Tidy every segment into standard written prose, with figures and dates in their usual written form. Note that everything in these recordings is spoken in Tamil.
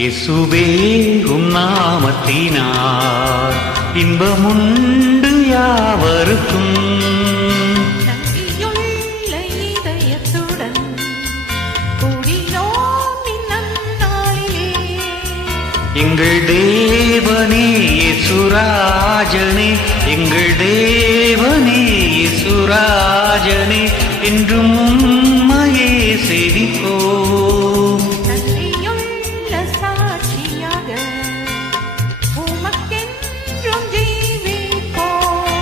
இயேசுவே உம் நாமத்தினார் இன்பமுண்டு யாவருக்கும். நன்றியுள்ள இதயத்துடன் கூடினோம் இந்நன்னாளிலே. எங்கள் தேவனே இயேசுராஜனே, எங்கள் தேவனே இயேசுராஜனே, என்றும் உம்மையே சேவிப்போம். நன்றியுள்ள சாட்சியாக உமக்கென்றும் ஜீவிப்போம்.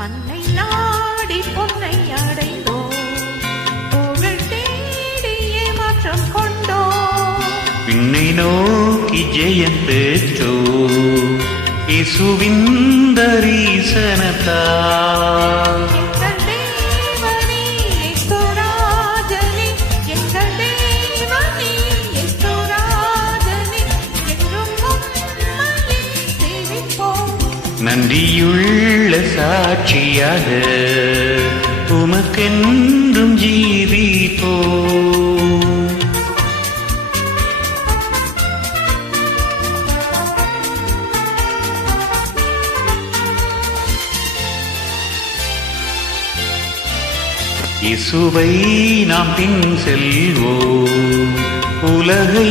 மண்ணை நாடி பொன்னை அடைந்தோம், புகழ் தேடியே மாற்றம் கொண்டோம். விண்ணை நோக்கி ஜெயம் பெற்றோம் இயேசுவின் தரிசனத்தால். எங்கள் தேவனே இயேசுராஜனே, எங்கள் தேவனே இயேசுராஜனே, என்றும் உம்மையே சேவிப்போம். நன்றியுள்ள சாட்சியாக உமக்கென்றும் ஜீவிப்போம். இயேசுவை நாம் பின் செல்வோம், உலகை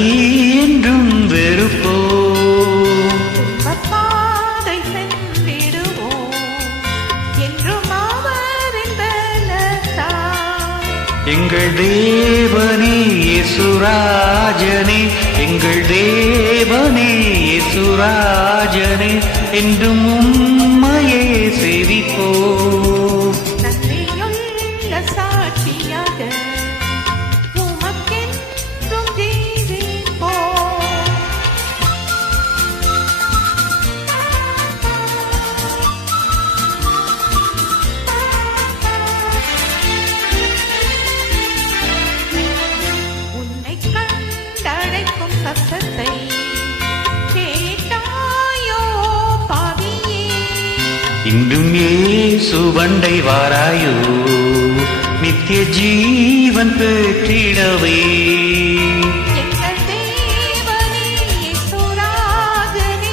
என்றும் வெறுப்போம். துன்பப்பாதை சென்றிடுவோம், என்றும் அவரின் பலத்தால். எங்கள் தேவனே இயேசுராஜனே, எங்கள் தேவனே இயேசுராஜனே, என்றும் உம்மையே சேவிப்போம். நன்றியுள்ள சாட்சியாக உமக்கென்றும் ஜீவிப்போம். உன்னை கண்டழைக்கும் சத்தத்தை கேட்டாயோ பாவியே. இன்றும் இயேசுவண்டை வாராயோ, நித்திய ஜீவன் பெற்றிடவே. எங்கள் தேவனே இயேசுராஜனே,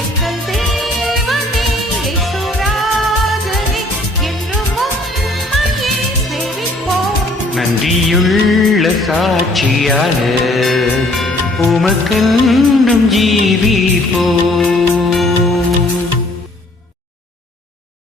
எங்கள் தேவனே இயேசுராஜனே, என்றும் உம்மையே சேவிப்போம். நன்றியுள்ள சாட்சியாக உமக்கென்றும் ஜீவிப்போம்.